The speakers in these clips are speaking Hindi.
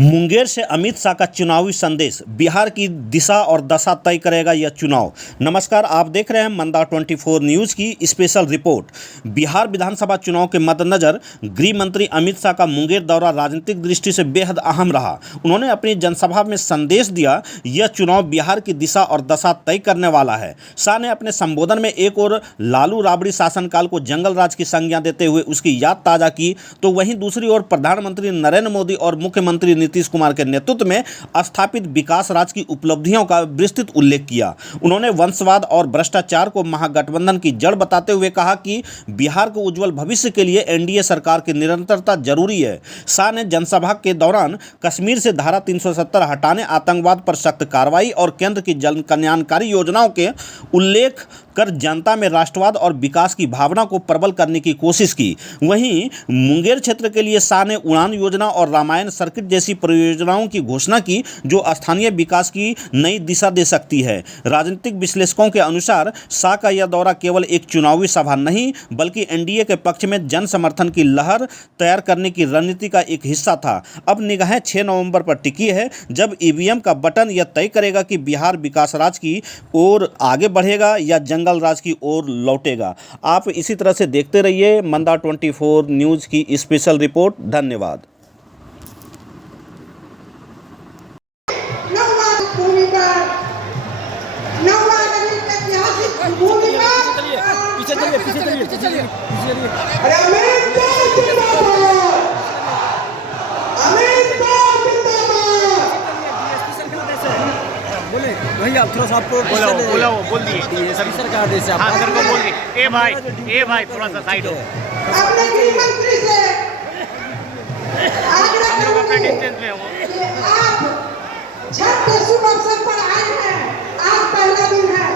मुंगेर से अमित शाह का चुनावी संदेश, बिहार की दिशा और दशा तय करेगा यह चुनाव। नमस्कार, आप देख रहे हैं मंदा 24 न्यूज़ की स्पेशल रिपोर्ट। बिहार विधानसभा चुनाव के मद्देनजर गृह मंत्री अमित शाह का मुंगेर दौरा राजनीतिक दृष्टि से बेहद अहम रहा। उन्होंने अपनी जनसभा में संदेश दिया, यह चुनाव बिहार की दिशा और दशा तय करने वाला है। शाह ने अपने संबोधन में एक और लालू राबड़ी शासनकाल को जंगल राज की संज्ञा देते हुए उसकी याद ताज़ा की, तो वहीं दूसरी ओर प्रधानमंत्री नरेंद्र मोदी और मुख्यमंत्री नीतीश कुमार के नेतृत्व में स्थापित विकास राज की उपलब्धियों का विस्तृत उल्लेख किया। उन्होंने वंशवाद और भ्रष्टाचार को महागठबंधन की जड़ बताते हुए कहा कि बिहार को उज्जवल भविष्य के लिए एनडीए सरकार की निरंतरता जरूरी है। शाह ने जनसभा के दौरान कश्मीर से धारा 370 हटाने, आतंकवाद पर सख्त कार्रवाई और केंद्र की जन कल्याणकारी योजनाओं के उल्लेख कर जनता में राष्ट्रवाद और विकास की भावना को प्रबल करने की कोशिश की। वहीं मुंगेर क्षेत्र के लिए शाह ने उड़ान योजना और रामायण सर्किट जैसी परियोजनाओं की घोषणा की, जो स्थानीय विकास की नई दिशा दे सकती है। राजनीतिक विश्लेषकों के अनुसार शाह का यह दौरा केवल एक चुनावी सभा नहीं, बल्कि एनडीए के पक्ष में जन समर्थन की लहर तैयार करने की रणनीति का एक हिस्सा था। अब निगाहें 6 नवंबर पर टिकी है, जब ईवीएम का बटन यह तय करेगा कि बिहार विकास राज की ओर आगे बढ़ेगा या जंगल राज की ओर लौटेगा। आप इसी तरह से देखते रहिए मंदा 24 न्यूज़ की स्पेशल रिपोर्ट। धन्यवाद। वही आप थोड़ा सा आपको बोल दिए सभी सरकार देश से हाँ सर को बोल दिए। ए भाई थोड़ा सा साइड हो। अपने गृह मंत्री से आग्रह हम लोग अपने करूंगी डिस्टेंस में हो। कि आप छठ के शुभ अवसर पर आए हैं, आज पहला दिन है।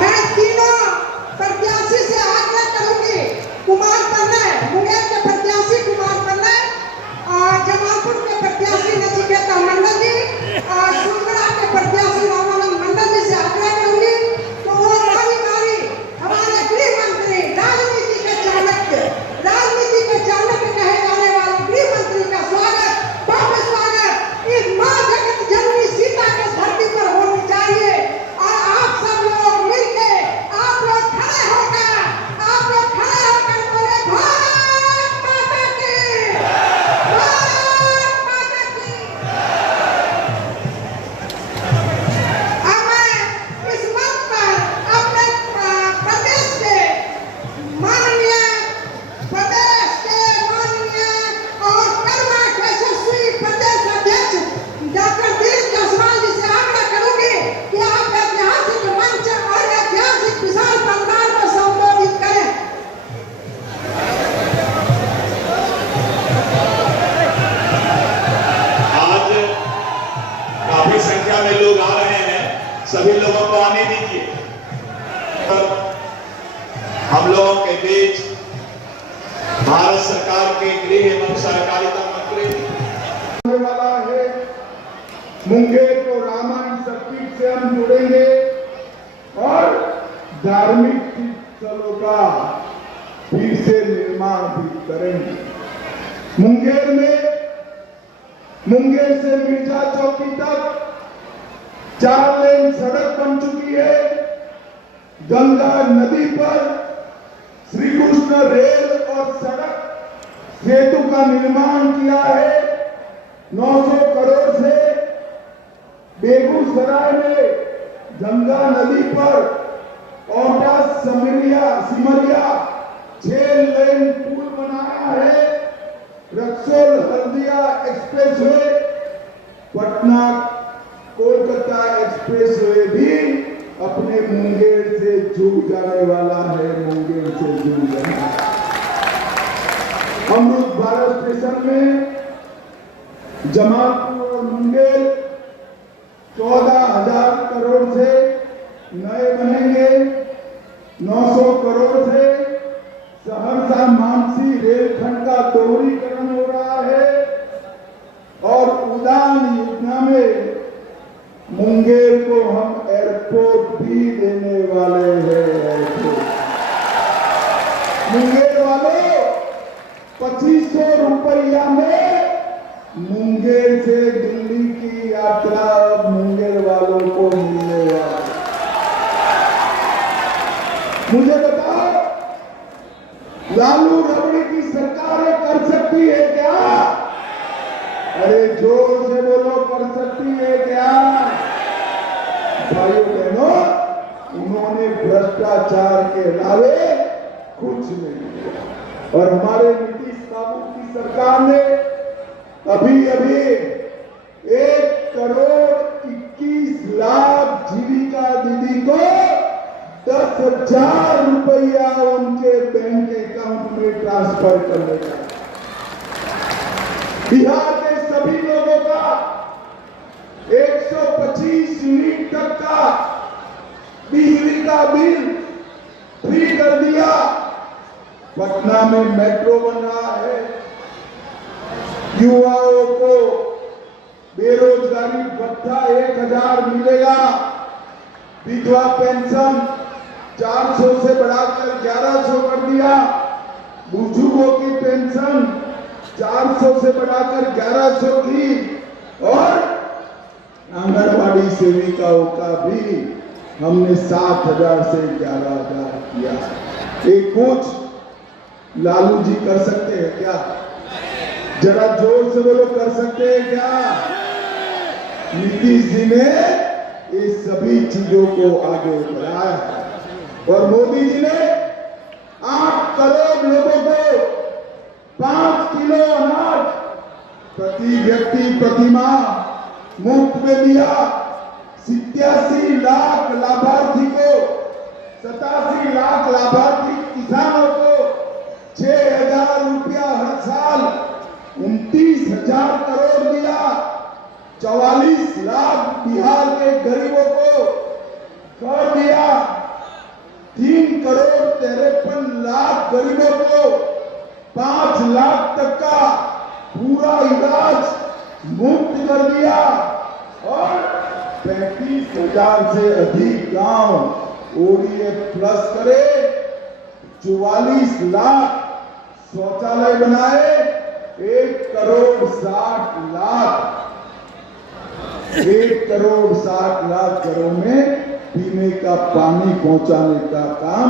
मैं तीनों प्रत्याशी से आग्रह करूंगी, कुमार पन्ने, मुंगेर के प्रत्याशी कुमार पन्ने, और जमालपुर के प्रत्याशी नचिकेता मंडल जी, और सुंदरा के प्रत्याशी रामानंद मंडल जी से आग्रह करूंगी तो वो बारी बारी हमारे गृह मंत्री, राजनीति के चाणक्य कहे जाने वाले गृह मंत्री का स्वागत, भव्य स्वागत इस मां जगत जननी सीता के धरती पर होनी चाहिए। और आप सब लोग मिलके, आप लोग खड़े होकर बोले भारत माता की, भारत माता की। अब मैं इस मंच पर अपने प्रदेश के माननीय और कर्मठ यशस्वी प्रदेश अध्यक्ष डॉक्टर दिलीप जायसवाल जी से आग्रह करूंगी कि आप ऐतिहासिक मंच और ऐतिहासिक विशाल पंडाल को संबोधित करें। आज काफी संख्या में लोग आ रहे हैं, सभी लोगों को आने दीजिए। हम लोगों के बीच भारत सरकार के गृह एवं सहकारिता मंत्री होने वाला है। मुंगेर को रामायण सर्किट से हम जुड़ेंगे और धार्मिक स्थलों का फिर से निर्माण भी करेंगे। मुंगेर से मिर्जा चौकी तक 4 लेन सड़क बन चुकी है। गंगा नदी पर श्री कृष्ण रेल और सड़क सेतु का निर्माण किया है। 900 करोड़ से बेगूसराय में गंगा नदी पर ओटा सिमरिया 6 लेन पुल बनाया है। रक्सौल हल्दिया एक्सप्रेसवे, पटना कोलकाता एक्सप्रेसवे भी अपने मुंगेर से जुड़ जाने वाला है। मुंगेर से जुड़ जाने वाला अमृत भारत स्टेशन में जमालपुर और मुंगेर 14,000 करोड़ से नए बनेंगे। 900 करोड़ से सहरसा मानसी रेलखंड का दोहरीकरण हो रहा है। और उड़ान योजना में मुंगेर को हम एयरपोर्ट भी देने वाले हैं। मुंगेर वालों 2500 रुपया में मुंगेर से दिल्ली की यात्रा अब मुंगेर वालों को मिलने वाली। मुझे बताओ, लालू रबड़ी की सरकारें कर सकती है क्या? अरे जोर से बोलो, कर सकती है क्या? भाइयों बहनों, उन्होंने भ्रष्टाचार के अलावे कुछ नहीं किया। और हमारे नीतीश बाबू की सरकार ने अभी अभी 1,21,00,000 जीविका दीदी को 10,000 रुपया उनके बैंक अकाउंट में ट्रांसफर करने का। बिहार के सभी लोगों का 125 यूनिट तक का बिजली का बिल फ्री कर दिया। पटना में मेट्रो बन रहा है। युवाओं को बेरोजगारी भत्ता 1,000 मिलेगा। विधवा पेंशन 400 से बढ़ाकर 1,100 कर दिया। बुजुर्गों की पेंशन 400 से बढ़ाकर 1,100 की। और आंगनबाड़ी सेविकाओं का भी हमने 7,000 से 11,000 किया। ये कुछ लालू जी कर सकते हैं क्या? जरा जोर से बोलो, कर सकते हैं क्या? नीतीश जी ने ये सभी चीजों को आगे बढ़ाया है। और मोदी जी ने 8 करोड़ लोगों को 5 किलो अनाज प्रति व्यक्ति प्रति माह मुफ्त में दिया। 87 लाख लाभार्थी को, 87 लाख लाभार्थी किसानों को 6,000 रुपया हर साल 29,000 करोड़ दिया। 44 लाख बिहार के गरीबों को कर दिया। 3 करोड़ 53 लाख गरीबों को 5 लाख तक का पूरा इलाज मुफ्त कर दिया। और 35,000 से अधिक गांव ओडीएफ प्लस करे। 44 लाख शौचालय बनाए। 1,60,00,000 घरों में पीने का पानी पहुंचाने का काम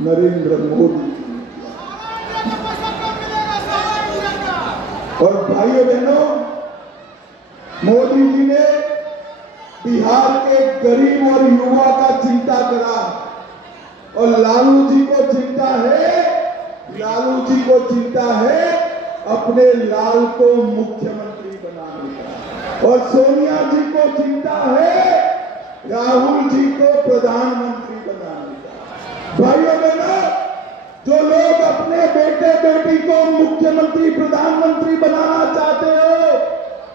नरेंद्र मोदी जी ने किया। और भाइयों बहनों, मोदी जी ने बिहार के गरीब और युवा का चिंता करा। और लालू जी को चिंता है अपने लाल को मुख्यमंत्री बनाने का। और सोनिया जी को चिंता है राहुल जी को प्रधानमंत्री बनाने का। भाइयों बहनों, जो लोग अपने बेटे बेटी को मुख्यमंत्री प्रधानमंत्री बनाना चाहते हो,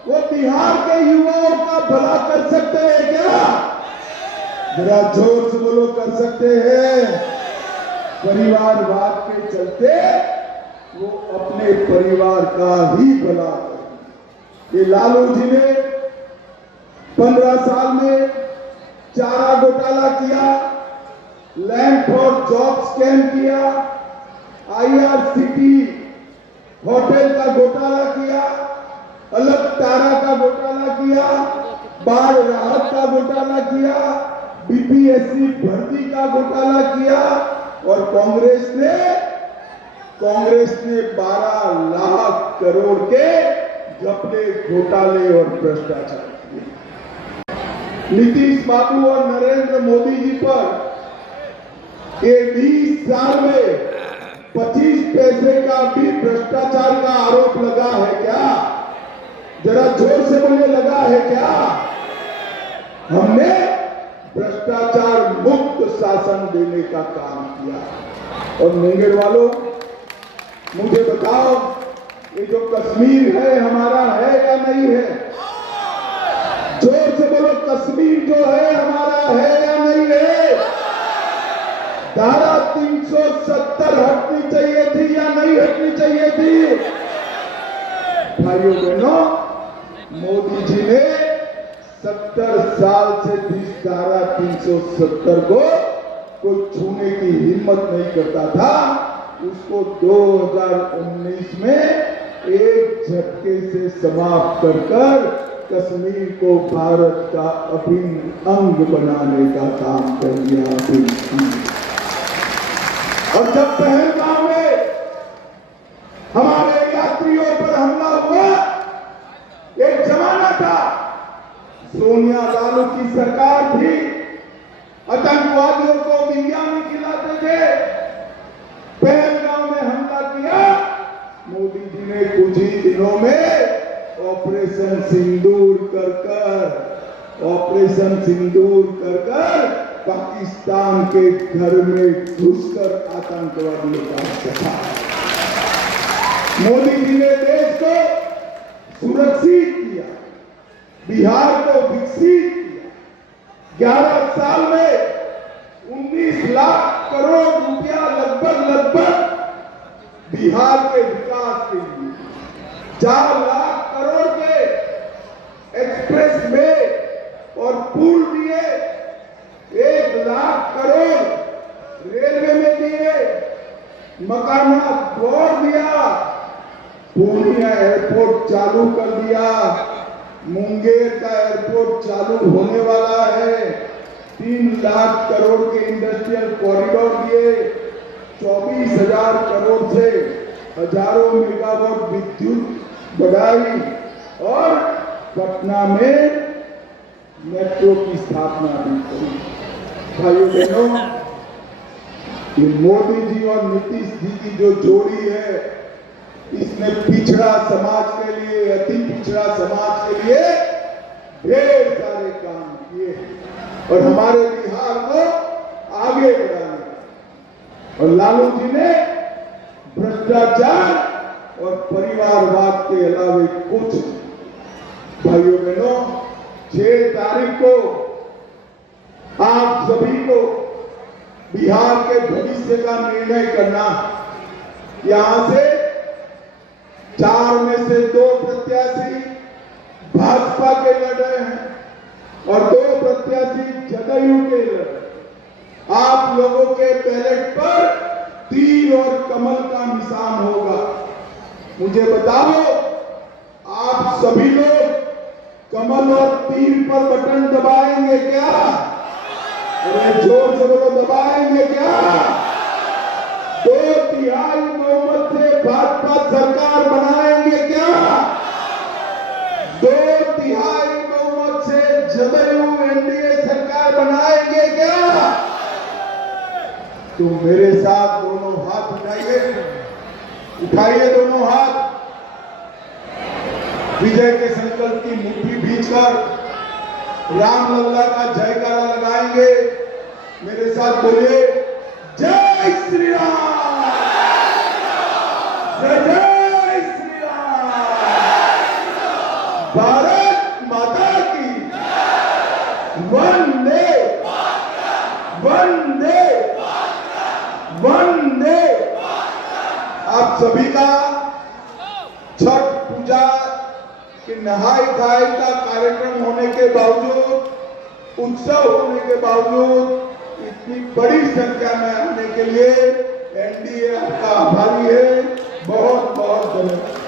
वो बिहार के युवाओं का भला कर सकते हैं क्या? जरा जोर से बोलो, कर सकते हैं। परिवारवाद के चलते वो अपने परिवार का ही भला करेंगे। ये लालू जी ने 15 साल में चारा घोटाला किया, लैंड फॉर जॉब स्कैम किया, IRCT होटल का घोटाला किया, अलग तारा का घोटाला किया, बाढ़ राहत का घोटाला किया, BPSC भर्ती का घोटाला किया। और कांग्रेस ने 12 लाख करोड़ के घपले, घोटाले और भ्रष्टाचार किए। नीतीश बाबू और नरेंद्र मोदी जी पर ये 20 साल में 25 पैसे का भी भ्रष्टाचार का आरोप लगा है क्या? जरा जोर से बोलिए, लगा है क्या? हमने भ्रष्टाचार मुक्त शासन देने का काम किया। और मुंगेर वालों, मुझे बताओ, ये जो कश्मीर है हमारा है या नहीं है? जोर से बोलो, कश्मीर जो है हमारा है या नहीं है? धारा 370 हटनी चाहिए थी या नहीं हटनी चाहिए थी? भाइयों बहनों, मोदी जी ने 70 साल से भी धारा 370 को कोई छूने की हिम्मत नहीं करता था। उसको 2019 में 1 झटके से समाप्त कर कश्मीर को भारत का अभिन्न अंग बनाने का काम कर दिया। और जब पहलगाम में हमारे यात्रियों पर हमला हुआ, एक जमाना था सोनिया लालू की सरकार थी, आतंकवादियों को बिरयानी खिलाते थे, पहलगाम में हमला किया। मोदी जी ने कुछ ही दिनों में ऑपरेशन सिंदूर कर पाकिस्तान के घर में घुसकर आतंकवादियों का सफा। मोदी जी ने देश को सुरक्षित किया, बिहार को विकसित किया। 11 साल में 19 लाख करोड़ रुपया लगभग बिहार के विकास के लिए, 4 लाख करोड़ के एक्सप्रेस वे और पुल दिए, 1 लाख करोड़ रेलवे में दिए, मकाना तोड़ दिया, पूर्णिया एयरपोर्ट चालू कर दिया, मुंगेर का एयरपोर्ट चालू होने वाला है, 3 लाख करोड़ के इंडस्ट्रियल कॉरिडोर दिए, 24,000 करोड़ से हजारों मेगावाट विद्युत बढ़ाई और पटना में मेट्रो की स्थापना भी करी। भाइयों बहनों, ये मोदी जी और नीतीश जी की जो जोड़ी है, इसने पिछड़ा समाज के लिए, अति पिछड़ा समाज के लिए ढेर सारे काम किए और हमारे बिहार को आगे बढ़ाने। और लालू जी ने भ्रष्टाचार और परिवारवाद के अलावे कुछ। भाइयों बहनों, 6 तारीख को आप सभी को बिहार के भविष्य का निर्णय करना। यहां से 4 में से 2 प्रत्याशी भाजपा के लड़ रहे हैं और 2 प्रत्याशी जदयू के लड़ रहे हैं। आप लोगों के बैलेट पर तीर और कमल का निशान होगा। मुझे बताओ, आप सभी लोग कमल और तीर पर बटन दबाएंगे क्या? अरे जोर से बोलो, दबाएंगे क्या? 2/3 बहुमत से भाजपा सरकार बनाएंगे क्या? 2/3 बहुमत से जदयू एनडीए सरकार बनाएंगे क्या? तो मेरे साथ दोनों हाथ उठाइए दोनों हाथ, विजय के संकल्प की मुट्ठी भींचकर राम लल्ला का जयकारा लगाएंगे। मेरे साथ बोलिए, जय श्री राम, जय जय श्री राम, भारत माता की वंदे वंदे वंदे। आप सभी का छठ पूजा के नहाई खाई का कार्यक्रम होने के बावजूद, उत्सव होने के बावजूद इतनी बड़ी संख्या में आने के लिए एनडीए आपका आभारी है। बहुत बहुत धन्यवाद।